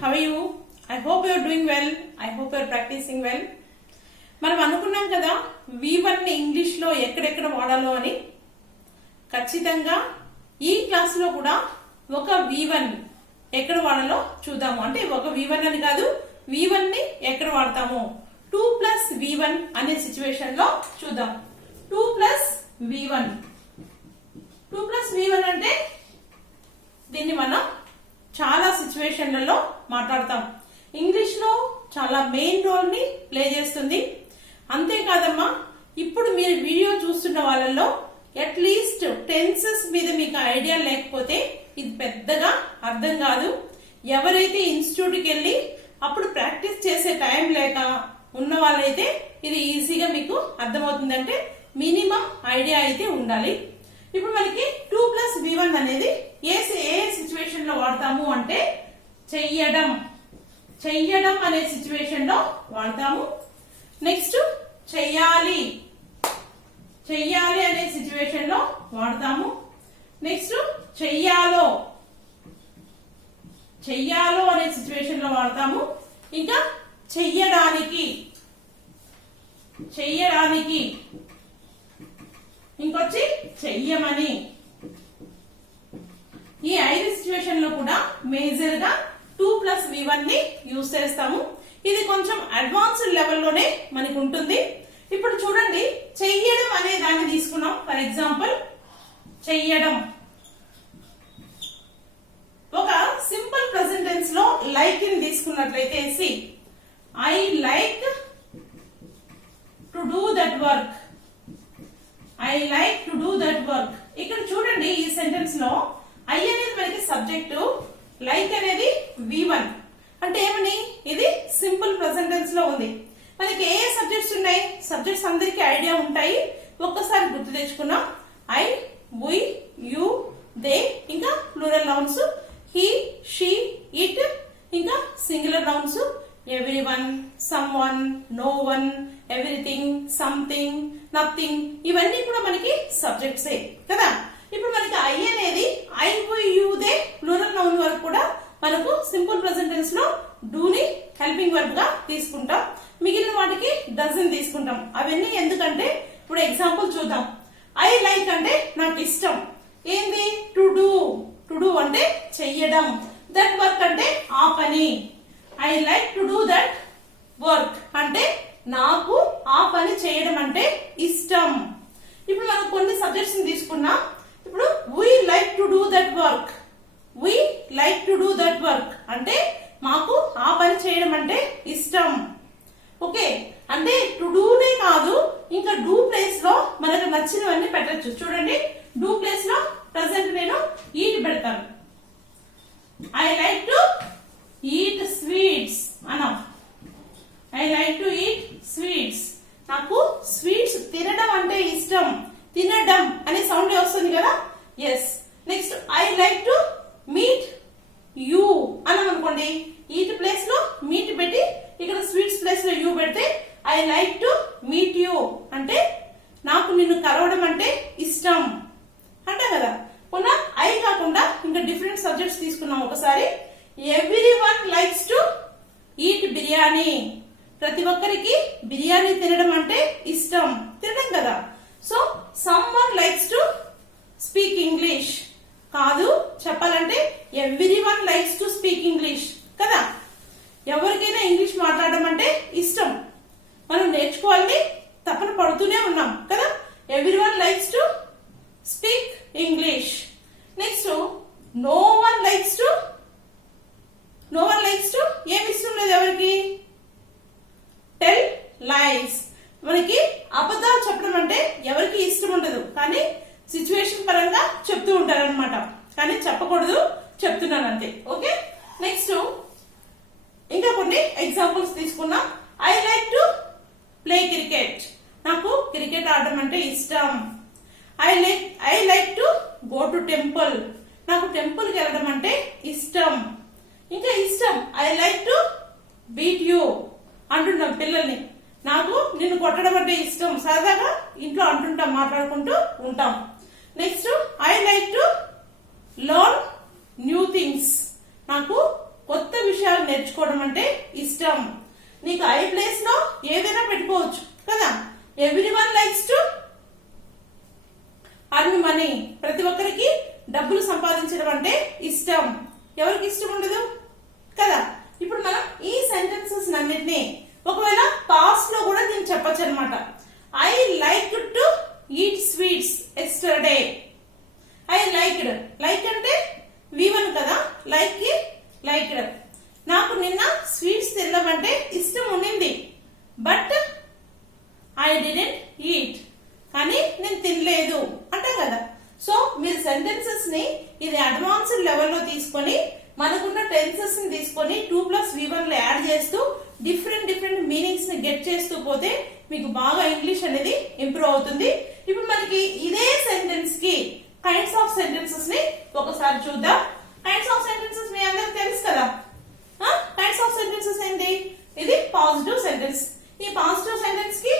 how are you? I hope you are doing well. I hope you are practicing well. మనం అనుకున్నాం కదా V1 ని English లో ఎక్కడెక్కడ వాడాలో అని. ఖచ్చితంగా ఈ క్లాస్ లో కూడా ఒక V1 ఎక్కడ వాడాలో చూద్దాము. అంటే ఒక V1 అని కాదు, V1 ని ఎక్కడ వాడతాము 2+V1 అనే సిచ్యువేషన్ లో చూద్దాం. 2+V1 అంటే దీన్ని మనం చాలా సిచ్యువేషన్లలో మాట్లాడతాం. ఇంగ్లీష్ లో చాలా మెయిన్ రోల్ ని ప్లే చేస్తుంది. అంతేకాదమ్మా, ఇప్పుడు మీరు వీడియో చూస్తున్న వాళ్ళలో అట్లీస్ట్ టెన్సెస్ మీద మీకు ఐడియా లేకపోతే ఇది పెద్దగా అర్థం కాదు. ఎవరైతే ఇన్స్టిట్యూట్ కి వెళ్ళి అప్పుడు ప్రాక్టీస్ చేసే టైం లేక ఉన్న వాళ్ళైతే ఇది ఈజీగా మీకు అర్థమవుతుంది. అంటే మినిమం ఐడియా అయితే ఉండాలి. ఇప్పుడు మనకి 2+V1 అనేది ఏ సిచ్యువేషన్ లో వాడతాము అంటే చెయ్యడం అనే సిచ్యువేషన్ లో వాడతాము. నెక్స్ట్ చెయ్యాలి అనే సిచ్యువేషన్ లో వాడతాము. నెక్స్ట్ చెయ్యాలో అనే సిచ్యువేషన్ లో వాడతాము. ఇంకా చెయ్యడానికి ఇంకొచ్చి చెయ్యమని. ఈ 5 సిచ్యువేషన్ లో కూడా మేజర్ గా 2+V1 ని యూజ్ చేస్తాము. ఇది కొంచెం అడ్వాన్స్డ్ లెవెల్లోనే మనకు ఉంటుంది. ఇప్పుడు చూడండి, చెయ్యడం అనే దాన్ని తీసుకున్నాం. ఫర్ ఎగ్జాంపుల్ చెయ్యడం ఒక సింపుల్ ప్రెజెంట్ టెన్స్ లో లైక్ ని తీసుకున్నట్లయితే see I like to do that work. ఇక్కడ చూడండి, ఈ సెంటెన్స్ లో ఐ అనేది మనకి సబ్జెక్టు, లైక్ అనేది V1 అంటే ఏమని, ఇది సింపుల్ ప్రెజెంట్ టెన్స్ లో ఉంది. మనకి ఏ సబ్జెక్ట్స్ ఉన్నాయి, సబ్జెక్ట్స్ అందరికి ఐడియా ఉంటాయి. ఒక్కసారి గుర్తు తెచ్చుకున్నాం. ఐ, వి, యు, దే, ఇంకా plural nouns he, she, it, ఇంకా singular nouns everyone, someone, no one, everything, something, nothing. ఇవన్నీ కూడా మనకి సబ్జెక్ట్సే కదా. ఇప్పుడు మనకి ఐ అనేది I, we, you, they plural noun వరకు కూడా మనకు సింపుల్ ప్రెజెంట్ టెన్స్ లో డూ ని హెల్పింగ్ వర్బ్ గా తీసుకుంటాం. మిగిలిన వాటికి డజన్ తీసుకుంటాం. అవన్నీ ఎందుకంటే ఇప్పుడు ఎగ్జాంపుల్ చూద్దాం. ఐ లైక్ అంటే నాకు ఇష్టం. ఏంది, టు డూ అంటే చెయ్యడం. దట్ వర్క్ అంటే ఆ పని. I like to do that work అంటే నాకు ఆ పని చేయడం అంటే ఇష్టం. ఇప్పుడు మనం కొన్ని సబ్జెక్ట్స్ తీసుకున్నాం. ఇప్పుడు we like to do that work అంటే మాకు ఆ పని చేయడం అంటే ఇష్టం. ఓకే, అంటే టు డూనే కాదు, ఇంకా డూ ప్లేస్ లో మనకు నచ్చినవన్నీ పెట్టచ్చు. చూడండి, డూ ప్లేస్ లో ప్రెసెంట్ నేను ఈట్ పెడతాను. I like to eat sweets అన్నా. నాకు స్వీట్స్ తినడం అంటే ఇష్టం. తినడం అనే సౌండ్ వస్తుంది కదా. Yes. Next I like to meet you అన్నాం అనుకోండి. ఈట్ ప్లేస్ లో మీట్ పెట్టి ఇక్కడ స్వీట్స్ ప్లేస్ లో యూ పెడితే I like to meet you అంటే నాకు నిన్ను కలవడం అంటే ఇష్టం అంటే కదా. పునః ఐ కాకుండా ఇంకా డిఫరెంట్ సబ్జెక్ట్స్ తీసుకున్నాం. ఒకసారి everyone likes to eat biryani. ప్రతి ఒక్కరికి బిర్యానీ తినడం అంటే ఇష్టం, తినడం కదా. So someone likes to speak English కాదు, చెప్పాలంటే everyone likes to speak English కదా. ఎవరికైనా ఇంగ్లీష్ మాట్లాడడం అంటే ఇష్టం, మనం నేర్చుకోవాలని తపన పడుతూనే ఉన్నాం కదా. Everyone likes to speak English. Next no one likes to ఏమి ఇష్టం లేదు ఎవరికి, టెల్ లైస్. మనకి అబద్ధాలు చెప్పడం అంటే ఎవరికి ఇష్టం ఉండదు, కానీ సిచ్యువేషన్ పరంగా చెప్తూ ఉంటారు అనమాట. కానీ చెప్పకూడదు, చెప్తున్నాను అంతే. ఓకే, నెక్స్ట్ ఇంకా కొన్ని ఎగ్జాంపుల్స్ తీసుకున్నాం. I like to play cricket. నాకు క్రికెట్ ఆడడం అంటే ఇష్టం. I like to go to temple. నాకు టెంపుల్ కి వెళ్ళడం అంటే ఇష్టం. ఇంకా ఇష్టం I like to beat you అంటుంటాం పిల్లల్ని. నాకు నిన్ను కొట్టడం అంటే ఇష్టం. సరదాగా ఇంట్లో అంటుంటాం, మాట్లాడుకుంటూ ఉంటాం. Next I like to learn new things. నాకు కొత్త విషయాలు వన్ నేర్చుకోవడం అంటే ఇష్టం. నీకు ఐ ప్లేస్ లో ఏదైనా పెట్టుకోవచ్చు కదా. Everyone likes to earn money. ప్రతి ఒక్కరికి డబ్బులు సంపాదించడం అంటే ఇష్టం. ఎవరికి ఇష్టం ఉండదు కదా. ఇప్పుడు మనం ఈ సెంటెన్సెస్ అన్నిటినీ ఒకవేళ పాస్ట్ లో కూడా నేను చెప్పొచ్చు అనమాట. I like to eat sweets yesterday. I liked. Like అంటే V1 కదా. లైక్ కి లైక్డ్. నాకు నిన్న స్వీట్స్ తినమంటే ఇష్టం ఉండింది. But I didn't eat. కానీ నేను తినలేదు అంటాం కదా. సో మీరు సెంటెన్సెస్ ని ఇది అడ్వాన్స్డ్ లెవెల్లో తీసుకొని మనకున్న టెన్సెస్ ని తీసుకొని 2+V1 లో యాడ్ చేస్తూ డిఫరెంట్ మీనింగ్స్ ని గెట్ చేస్తూ పోతే మీకు బాగా ఇంగ్లీష్ అనేది ఇంప్రూవ్ అవుతుంది. ఇప్పుడు మనకి ఇదే సెంటెన్స్ కి కైండ్స్ ఆఫ్ సెంటెన్సెస్ ని ఒకసారి చూద్దాం. కైండ్స్ ఆఫ్ సెంటెన్సెస్ మీ అందరికి తెలుసు కదా. కైండ్స్ ఆఫ్ సెంటెన్సెస్ ఏంటి? ఇది పాజిటివ్ సెంటెన్స్. ఈ పాజిటివ్ సెంటెన్స్ కి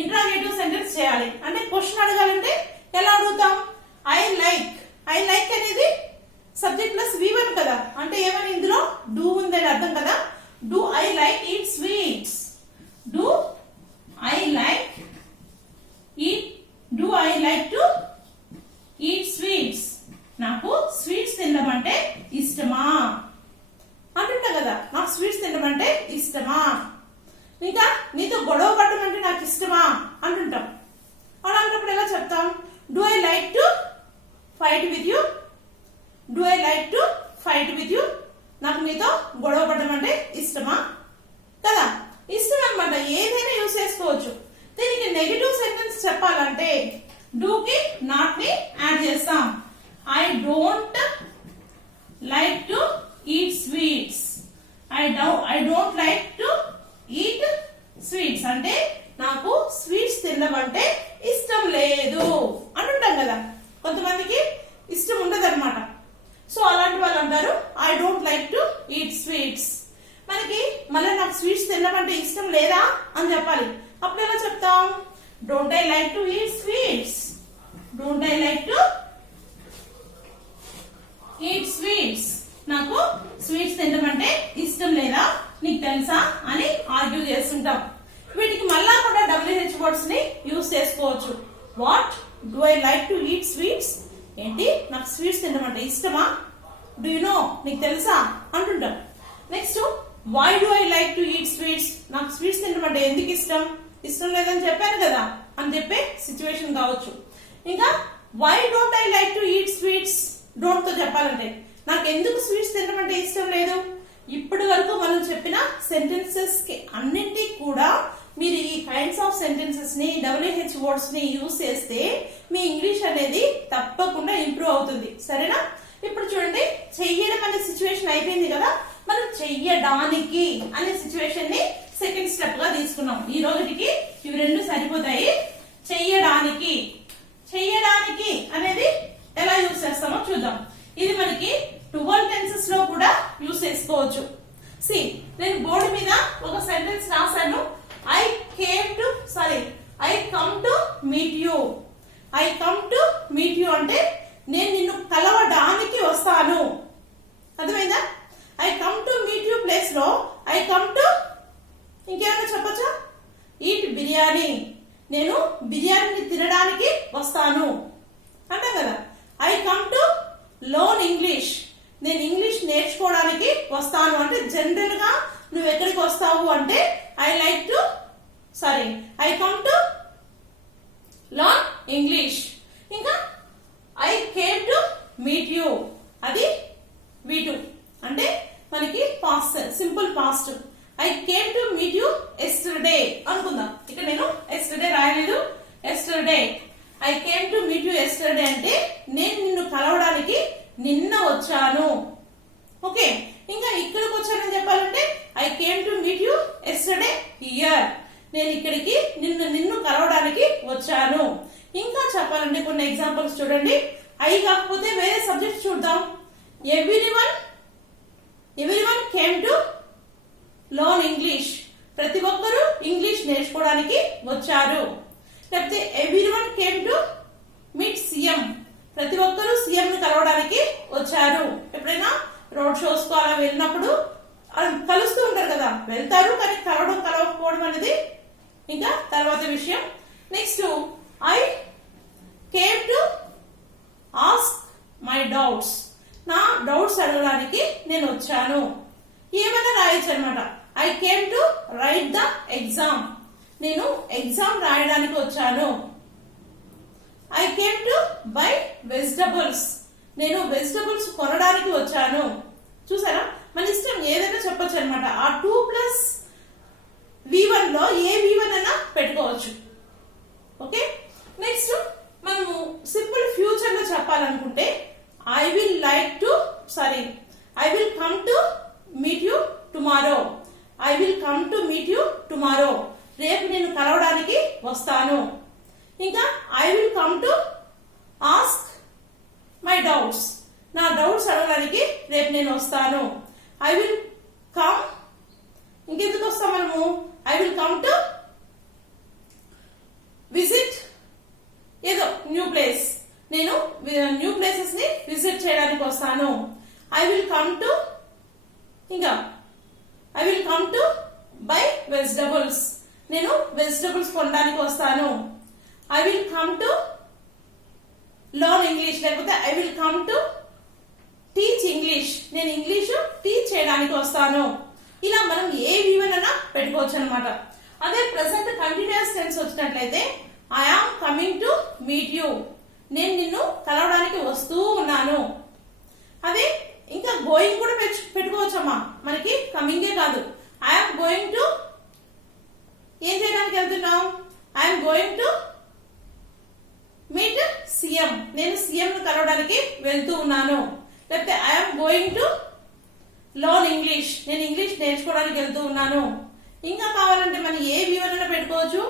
ఇంట్రాగేటివ్ సెంటెన్స్ చేయాలి. అంటే క్వశ్చన్ అడగాలంటే ఎలా అడుగుతాం? I like. ఐ లైక్ అనేది సబ్జెక్ట్ ప్లస్ V1 కదా. అంటే ఏమని ఇందులో డూ ఉందని అర్థం కదా. Do I like eat sweets. Do I like eat. Do I like to eat sweets. నాకు స్వీట్స్ తినడం అంటే ఇష్టమా అంటుంటా కదా. నాకు స్వీట్స్ తినడం అంటే ఇష్టమా. ఇంకా నీతో గొడవ పడడం అంటే నాకు ఇష్టమా అంటుంటాం. అలాంటప్పుడు ఎలా చెప్తాం? Do I like to fight with you. Do I like to fight with you. నాకు మీతో గొడవ పడడం అంటే ఇష్టమా కదా. ఇష్టం అనమాట. ఏదైనా యూజ్ చేసుకోవచ్చు. దీనికి నెగటివ్ సెంటెన్స్ చెప్పాలంటే డూ కి నాట్ ని యాడ్ చేస్తాం. I don't like to eat sweets. I don't like to eat sweets అంటే నాకు స్వీట్స్ తినడం అంటే ఇష్టం లేదు అంటుంటాం కదా. కొంతమందికి ఇష్టం ఉండదు అనమాట. సో అలాంటి వాళ్ళు అంటారు I don't like to eat sweets. మనకి మళ్ళీ నాకు స్వీట్స్ తినడం అంటే ఇష్టం లేదా అని చెప్పాలి. అప్పుడు ఎలా చెప్తాం? Don't I like to eat sweets. Don't I like to eat sweets. నాకు స్వీట్స్ తినడం అంటే ఇష్టం లేదా నీకు తెలుసా అని ఆర్గ్యూ చేస్తుంటాం. వీటికి మళ్ళా కూడా WH వర్డ్స్ ని యూజ్ చేసుకోవచ్చు. What? Do I like to eat sweets. ఏంటి? నాకు స్వీట్స్ తినడం అంటే ఇష్టమా? Do you know? నీకు తెలుసా అంటుంటాం. Next why do I like to eat sweets. నాకు స్వీట్స్ తినడం అంటే ఎందుకు ఇష్టం? ఇష్టం లేదని చెప్పాను కదా అని చెప్పే సిచ్యువేషన్ కావచ్చు. ఇంకా why don't I like to eat sweets. Don't తో చెప్పాలంటే నాకు ఎందుకు స్వీట్స్ తినడం అంటే ఇష్టం లేదు. ఇప్పటి వరకు మనం చెప్పిన సెంటెన్సెస్ కి అన్నింటికి కూడా మీరు ఈ కైండ్స్ ఆఫ్ సెంటెన్సెస్ ని WH వర్డ్స్ ని యూజ్ చేస్తే మీ ఇంగ్లీష్ అనేది తప్పకుండా ఇంప్రూవ్ అవుతుంది. సరేనా? ఇప్పుడు చూడండి, చెయ్యడం అనే సిచ్యువేషన్ అయిపోయింది కదా. మనం చెయ్యడానికి అనే సిచ్యువేషన్ ని సెకండ్ స్టెప్ గా తీసుకున్నాం. ఈ రోజుకి ఇవి రెండు సరిపోతాయి. చెయ్యడానికి. చెయ్యడానికి అనేది ఎలా యూజ్ చేస్తామో చూద్దాం. ఇది మనకి 12 టెన్సెస్ లో కూడా యూజ్ చేసుకోవచ్చు. నేను బోర్డు మీద ఒక సెంటెన్స్ రాశాను. I come to meet you. I come to meet you అంటే నేను నిన్ను కలవడానికి వస్తాను. అర్థమైందా? I come to meet you place లో ఐ కమ్ టు ఇంకేమైనా చెప్పచ్చా? ఈట్ బిర్యానీ. నేను బిర్యానీ తినడానికి వస్తాను అంటాం కదా. I come to learn English. నేను ఇంగ్లీష్ నేర్చుకోవడానికి వస్తాను అంటే జనరల్ గా నువ్వు ఎక్కడికి వస్తావు అంటే I come to learn English. ఇంకా I came to meet you, అది V2 అంటే మనకి past, simple past. I came to meet you yesterday అనుకుందాం. ఇక్కడ నేను ఎస్టర్డే రాయలేదు. Yesterday I came to meet you yesterday అంటే నేను నిన్ను కలవడానికి నిన్న వచ్చాను. ఓకే, ఇంకా ఇక్కడికి వచ్చానని చెప్పాలంటే I came to meet you yesterday here. నేను ఇక్కడికి నిన్ను కలవడానికి వచ్చాను. ఇంకా చెప్పాలంటే కొన్ని ఎగ్జాంపుల్స్ చూడండి. ఐ కాకపోతే వేరే సబ్జెక్ట్ చూద్దాం. Everyone came to learn English. ప్రతి ఒక్కరూ ఇంగ్లీష్ నేర్చుకోవడానికి వచ్చారు. లేకపోతే everyone came to meet CM. ప్రతి ఒక్కరూ సీఎం ని కలవడానికి వచ్చారు. ఎప్పుడైనా రోడ్ షోస్ కు అలా వెళ్ళినప్పుడు కలుస్తూ ఉంటారు కదా, వెళ్తారు కానీ కలవకపోవడం అనేది ఇంకా తర్వాత విషయం. Next I came to ask my doubts. నా డౌట్స్ అడగడానికి నేను వచ్చాను. ఏమైనా రాయొచ్చు అనమాట. I came to right the exam. నేను ఎగ్జామ్ రాయడానికి వచ్చాను. I came to buy vegetables. నేను వెజిటబుల్స్ కొనడానికి వచ్చాను. చూసారా, మన ఇష్టం ఏదైనా చెప్పొచ్చు అనమాట. ఆ 2+V1 లో ఏ V1 అయినా పెట్టుకోవచ్చు. ఓకే, నెక్స్ట్ మనము సింపుల్ ఫ్యూచర్ లో చెప్పాలనుకుంటే I will come to meet you tomorrow. I will come to meet you tomorrow. రేపు నేను కలవడానికి వస్తాను. ఇంకా I will come to ask my doubts. నా డౌట్స్ అడగడానికి రేపు నేను వస్తాను. ఐ విల్ కమ్, ఇంకెందుకు వస్తాం మనము, I will come to visit ఏదో న్యూ ప్లేస్. నేను న్యూ ప్లేసెస్ ని విజిట్ చేయడానికి వస్తాను. I will come to buy vegetables. నేను వెజిటబుల్స్ కొనడానికి వస్తాను. I will come to learn English, లేకపోతే I will come to teach English. నేను ఇంగ్లీష్ టీచ్ చేయడానికి వస్తాను. ఇలా మనం ఏ V1 అయినా పెట్టుకోవచ్చు అనమాట. అదే ప్రెసెంట్ కంటిన్యూస్ టెన్స్ వచ్చినట్లయితే I am coming to meet you. నేను నిన్ను కలవడానికి వస్తూ ఉన్నాను. అదే ఇంకా గోయింగ్ కూడా పెట్టుకోవచ్చమ్మా. మనకి కమింగే కాదు. ఐ ఆమ్ గోయింగ్ టు ఏం చేయడానికి వెళ్తున్నాం, I'm going to meet CM. నేను సీఎం ను కలవడానికి వెళ్తూ ఉన్నాను. లేకపోతే I'm going to learn English. నేను ఇంగ్లీష్ నేర్చుకోవడానికి వెళ్తూ ఉన్నాను. ఇంకా కావాలంటే మనం ఏ V1 అయినా పెట్టుకోవచ్చు.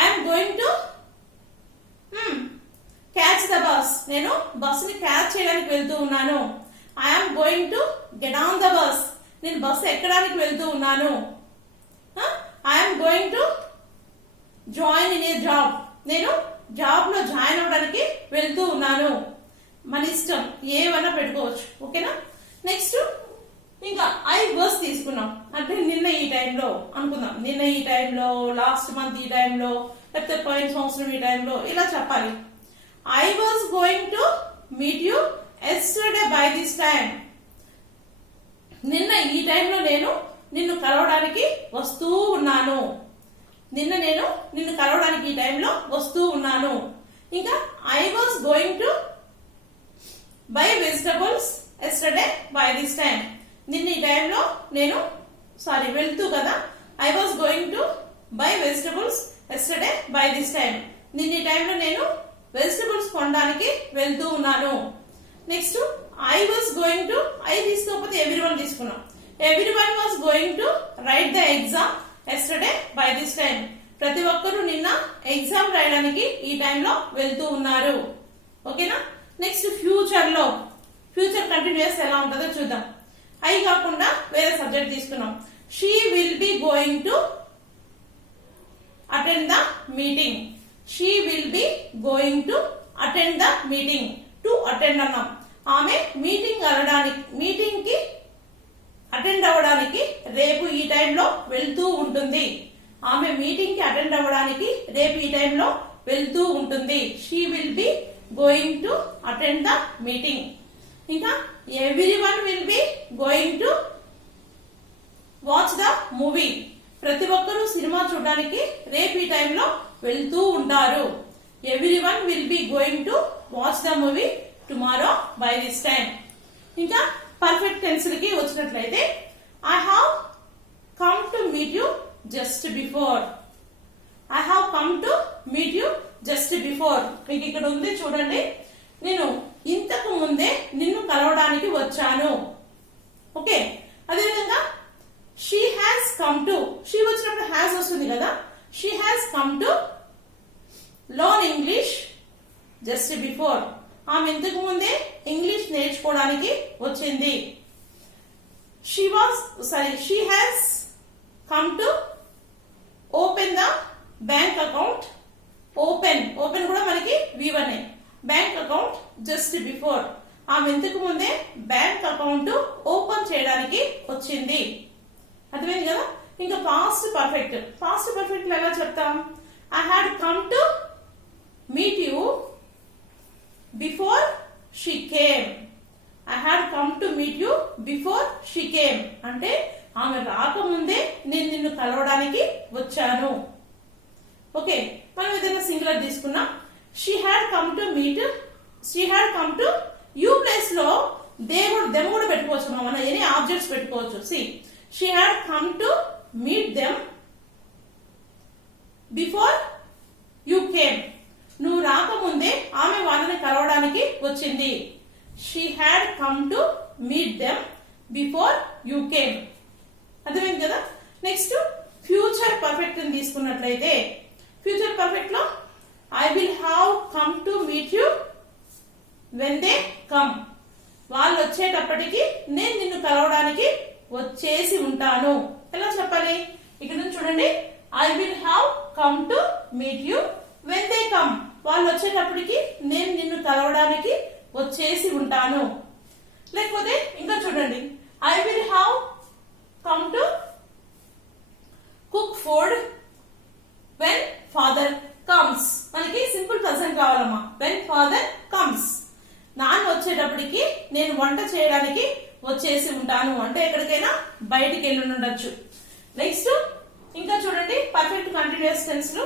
I'm going to catch the bus. నేను బస్ ని క్యాచ్ చేయడానికి వెళ్తూ ఉన్నాను. I'm going to get on the bus. నేను బస్సు ఎక్కడానికి వెళ్తూ ఉన్నాను. I'm going to join in a job. నేను జాబ్ లో జాయిన్ అవడానికి వెళ్తూ ఉన్నాను. మన ఇష్టం ఏమన్నా పెట్టుకోవచ్చు. ఓకేనా, నెక్స్ట్ ఇంకా ఐ వాస్ తీసుకున్నాం అంటే నిన్న ఈ టైంలో అనుకుందాం. నిన్న ఈ టైంలో, లాస్ట్ మంత్ ఈ టైంలో, లేకపోతే పోయిన సంవత్సరం ఈ టైంలో ఇలా చెప్పాలి. I was going to meet you yesterday by this time. నిన్న ఈ టైంలో నేను నిన్ను కలవడానికి వస్తూ ఉన్నాను. నిన్న నేను నిన్ను కలవడానికి ఈ టైంలో వస్తూ ఉన్నాను. ఇంకా I was going to buy vegetables yesterday by this time. నిన్న ఈ టైంలో నేను వెళ్తూ కదా. I was going to buy vegetables yesterday by this time. నిన్న ఈ టైంలో నేను వెజిటబుల్స్ కొనడానికి వెళ్తూ ఉన్నాను. Next I was going to, I తీసుకోకపోతే ఎవ్రీవన్ తీసుకున్నాం. Everyone was going to right the exam yesterday by this time. ప్రతి ఒక్కరూ నిన్న ఎగ్జామ్ రాయడానికి ఈ టైంలో వెళ్తూ ఉన్నారు. ఓకేనా, నెక్స్ట్ ఫ్యూచర్ లో, ఫ్యూచర్ కంటిన్యూస్ ఎలా ఉంటుందో చూద్దాం. ఐ కాకుండా వేరే సబ్జెక్ట్ తీసుకున్నాం. She will be going to attend the meeting. She will be going to attend the meeting. To attend అన్నాం. ఆమె మీటింగ్ కి అటెండ్ అవ్వడానికి రేపు ఈ టైంలో వెళ్తూ ఉంటుంది. ఆమె మీటింగ్ కి అటెండ్ అవ్వడానికి రేపు ఈ టైంలో వెళ్తూ ఉంటుంది. She will be going to attend the meeting. ఇంకా everyone will be going to watch the movie. ప్రతి ఒక్కరూ సినిమా చూడడానికి రేపు ఈ టైంలో వెళ్తూ ఉంటారు. Everyone will be going to watch the movie tomorrow by this time. ఇంకా పర్ఫెక్ట్ టెన్స్ కి వచ్చినట్లయితే I have come to meet you just before. I have come to meet you just before. మీకు ఇక్కడ ఉంది చూడండి. నేను ఇంతకు ముందే నిన్ను కలవడానికి వచ్చాను. ఓకే, అదేవిధంగా she has come to, she వచ్చినప్పుడు హ్యాస్ వస్తుంది కదా. She has come to learn English just before. ఆమె ఇంతకు ముందే ఇంగ్లీష్ నేర్చుకోవడానికి వచ్చింది. She has come to open the bank account. Open కూడా మనకి V1. Bank account just before. ఆమె ఇంతకు ముందే బ్యాంక్ అకౌంట్ ఓపెన్ చేయడానికి వచ్చింది. అర్థమైంది కదా. ఇంకా పాస్ట్ పర్ఫెక్ట్. పాస్ట్ పర్ఫెక్ట్ ఎలా చెప్తాం? I had come to meet you before she came. I had come to meet you before she came అంటే ఆమె రాకముందే నేను నిన్ను కలవడానికి వచ్చాను. ఓకే, మనం ఏదైనా సింగులర్ తీసుకున్నాం. She had come to meet, she had come to you place లో దెమ్ కూడా పెట్టుకోవచ్చు. మనం ఎనీ ఆబ్జెక్ట్స్ పెట్టుకోవచ్చు. See she had come to meet them before you came. నువ్వు రాకముందే ఆమె వాళ్ళని కలవడానికి వచ్చింది. She had come to meet them before you came. అర్థమైంది కదా. నెక్స్ట్ ఫ్యూచర్ పర్ఫెక్ట్ ని తీసుకున్నట్లయితే ఫ్యూచర్ పర్ఫెక్ట్ లో I will have come to meet you when they come. వాళ్ళు వచ్చేటప్పటికి నేను నిన్ను కలవడానికి వచ్చేసి ఉంటాను. ఎలా చెప్పాలి? ఇక్కడ నుంచి చూడండి. I will have come to meet you when they come. వాళ్ళు వచ్చేటప్పటికి నేను నిన్ను కలవడానికి వచ్చేసి ఉంటాను. లేకపోతే ఇంకా చూడండి. I will have come to cook food when father comes. మనకి సింపుల్ ప్రెజెంట్ కావాలమ్మా. వెన్ ఫాదర్ కమ్స్, నాన్న వచ్చేటప్పటికి నేను వంట చేయడానికి వచ్చేసి ఉంటాను అంటే ఎక్కడికైనా బయటికి వెళ్ళి ఉండొచ్చు. నెక్స్ట్ ఇంకా చూడండి. పర్ఫెక్ట్ కంటిన్యూస్ టెన్స్ లో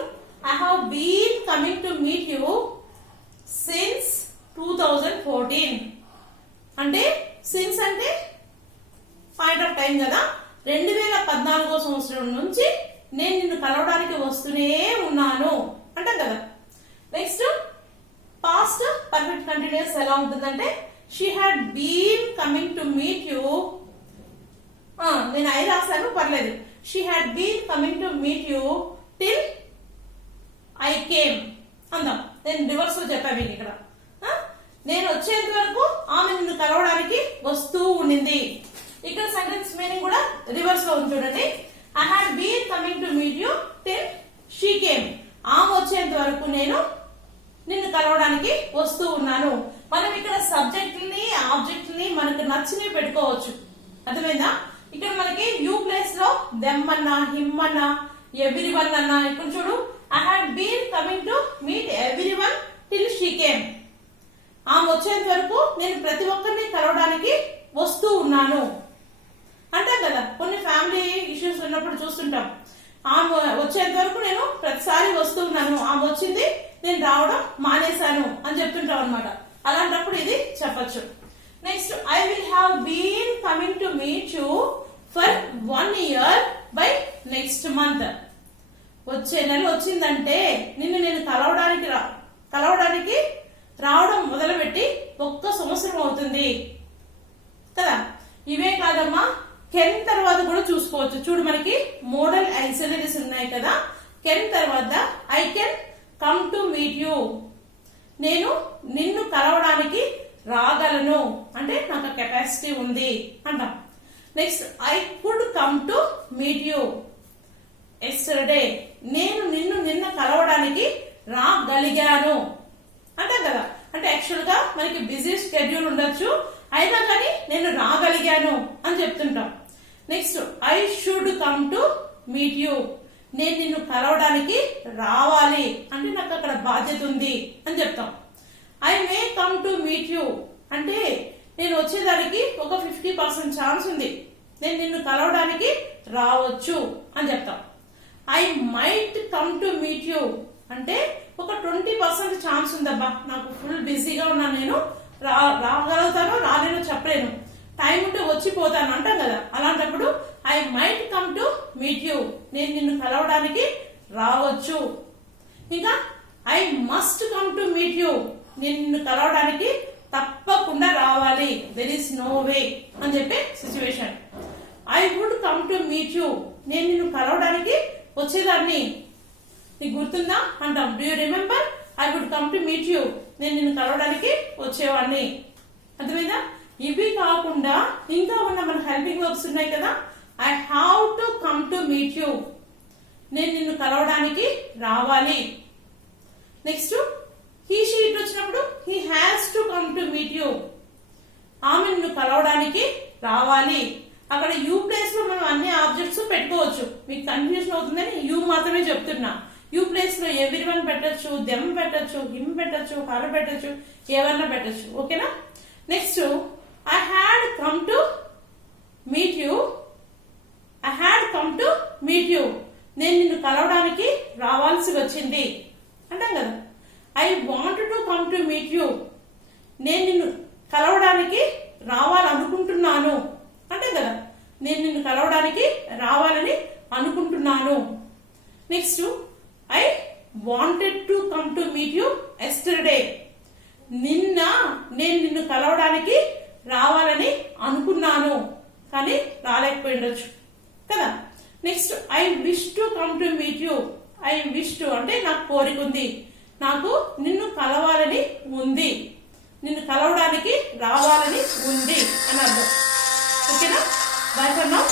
I have been coming to meet you since 2014 అంటే సిన్స్ అంటే పాయింట్ ఆఫ్ టైం కదా. 2014 సంవత్సరం నుంచి నేను నిన్ను కలవడానికి వస్తూనే ఉన్నాను అంటాం కదా. నెక్స్ట్ పాస్ట్ పర్ఫెక్ట్ కంటిన్యూస్ ఎలా ఉంటుందంటే she had been coming to meet you. నేను ఐ రాశాను, పర్లేదు. She had been coming to meet you till I came అందాం. నేను రివర్స్ లో చెప్పాను మీకు ఇక్కడ. నేను వచ్చేంత వరకు ఆమె నిన్ను కలవడానికి వస్తూ ఉండింది. ఇక్కడ సెంటెన్స్ మీనింగ్ కూడా రివర్స్ లో ఉంది చూడండి. I had been coming to meet you till she came. ఆమె వచ్చేంత వరకు నేను నిన్ను కలవడానికి వస్తూ ఉన్నాను. మనం ఇక్కడ సబ్జెక్ట్ ని ఆబ్జెక్ట్ ని మనకు నచ్చినవి పెట్టుకోవచ్చు. అర్థమైందా? ఇక్కడ మనకి యూ ప్లేస్ లో దెమ్ అన్నా, హిమ్ అన్నా, ఎవ్రీ వన్ అన్నా. ఇక్కడ చూడు. I had been coming to meet everyone till she came. ఆమె వచ్చేంత వరకు నేను ప్రతి ఒక్కరిని కలవడానికి వస్తూ ఉన్నాను అంటాం కదా. కొన్ని ఫ్యామిలీ ఇష్యూస్ ఉన్నప్పుడు చూస్తుంటాం. ఆమె వచ్చేంత వరకు నేను ప్రతిసారి వస్తూ ఉన్నాను, ఆమె వచ్చింది నేను రావడం మానేశాను అని చెప్తుంటాం అనమాట. అలాంటప్పుడు ఇది చెప్పచ్చు. Next I will have been coming to meet you for 1 year by next month. వచ్చే నెల వచ్చిందంటే నిన్ను నేను కలవడానికి రావడం మొదలుపెట్టి 1 సంవత్సరం అవుతుంది కదా. ఇవే కాదమ్మా, కెన్ తర్వాత కూడా చూసుకోవచ్చు. చూడు, మనకి మోడల్ ఆక్సిలరీస్ ఉన్నాయి కదా. కెన్ తర్వాత I can come to meet you. నేను నిన్ను కలవడానికి రాగలను అంటే నాకు కెపాసిటీ ఉంది అంటాం. Next I could come to meet you yesterday. నేను నిన్న కలవడానికి రాగలిగాను అంటాం కదా. అంటే యాక్చువల్ గా మనకి బిజీ షెడ్యూల్ ఉండొచ్చు, అయినా కానీ నేను రాగలిగాను అని చెప్తుంటాం. Next I should come to meet you. నేను నిన్ను కలవడానికి రావాలి అంటే నాకు అక్కడ బాధ్యత ఉంది అని చెప్తాం. I may come to meet you అంటే నేను వచ్చేదానికి ఒక 50% ఛాన్స్ ఉంది, నేను నిన్ను కలవడానికి రావచ్చు అని చెప్తాం. I might come to meet you అంటే ఒక 20% ఛాన్స్ ఉందబ్బా, నాకు ఫుల్ బిజీగా ఉన్నాను, నేను రాగలుగుతానో రాలేనో చెప్పలేను, టైం ఉంటే వచ్చిపోతాను అంటాం కదా. అలాంటప్పుడు I might come to meet you, నేను నిన్ను కలవడానికి రావచ్చు. ఇంకా I must come to meet you, నేను నిన్ను కలవడానికి తప్పకుండా రావాలి, దెర్ ఈస్ నో వే అని చెప్పే situation. I would come to meet you, నేను నిన్ను కలవడానికి వచ్చేదాన్ని, నీకు గుర్తుందా అంటాం. Do you remember? I would come to meet you, నేను నిన్ను కలవడానికి వచ్చేవాడిని. అర్థమైందా? ఇవి కాకుండా ఇంకా ఉన్న మన హెల్పింగ్ వర్బ్స్ ఉన్నాయి కదా. I have to come to meet you, నేను నిన్ను కలవడానికి రావాలి. నెక్స్ట్ హీ షీ ఇట్ వచ్చినప్పుడు he has to come to meet you, ఆమె నిన్ను కలవడానికి రావాలి. అక్కడ యూ ప్లేస్ లో మనం అన్ని ఆబ్జెక్ట్స్ పెట్టుకోవచ్చు. మీకు కన్ఫ్యూజన్ అవుతుందని యూ మాత్రమే చెప్తున్నా. యూ ప్లేస్ లో ఎవ్రీవన్ పెట్టచ్చు, దెమ్ పెట్టచ్చు, హిమ్ పెట్టచ్చు, హర్ పెట్టచ్చు, ఏవన్నా పెట్టచ్చు. ఓకేనా. Next I had come to meet you. I had come to meet you. నేను నిన్ను కలవడానికి రావాల్సి వచ్చింది అంటాం కదా. I want to come to meet you. నేను నిన్ను కలవడానికి రావాలనుకుంటున్నాను అంటాం కదా. నేను నిన్ను కలవడానికి రావాలని అనుకుంటున్నాను. Next I wanted to come to meet you yesterday. నిన్న నేను నిన్ను కలవడానికి రావాలని అనుకున్నాను కానీ రాలేకపోయిండొచ్చు కదా. Next I wish to come to meet you. I wish to అంటే నాకు కోరిక ఉంది, నాకు నిన్ను కలవాలని ఉంది, నిన్ను కలవడానికి రావాలని ఉంది అని అర్థం. ఓకేనా. Bye for now.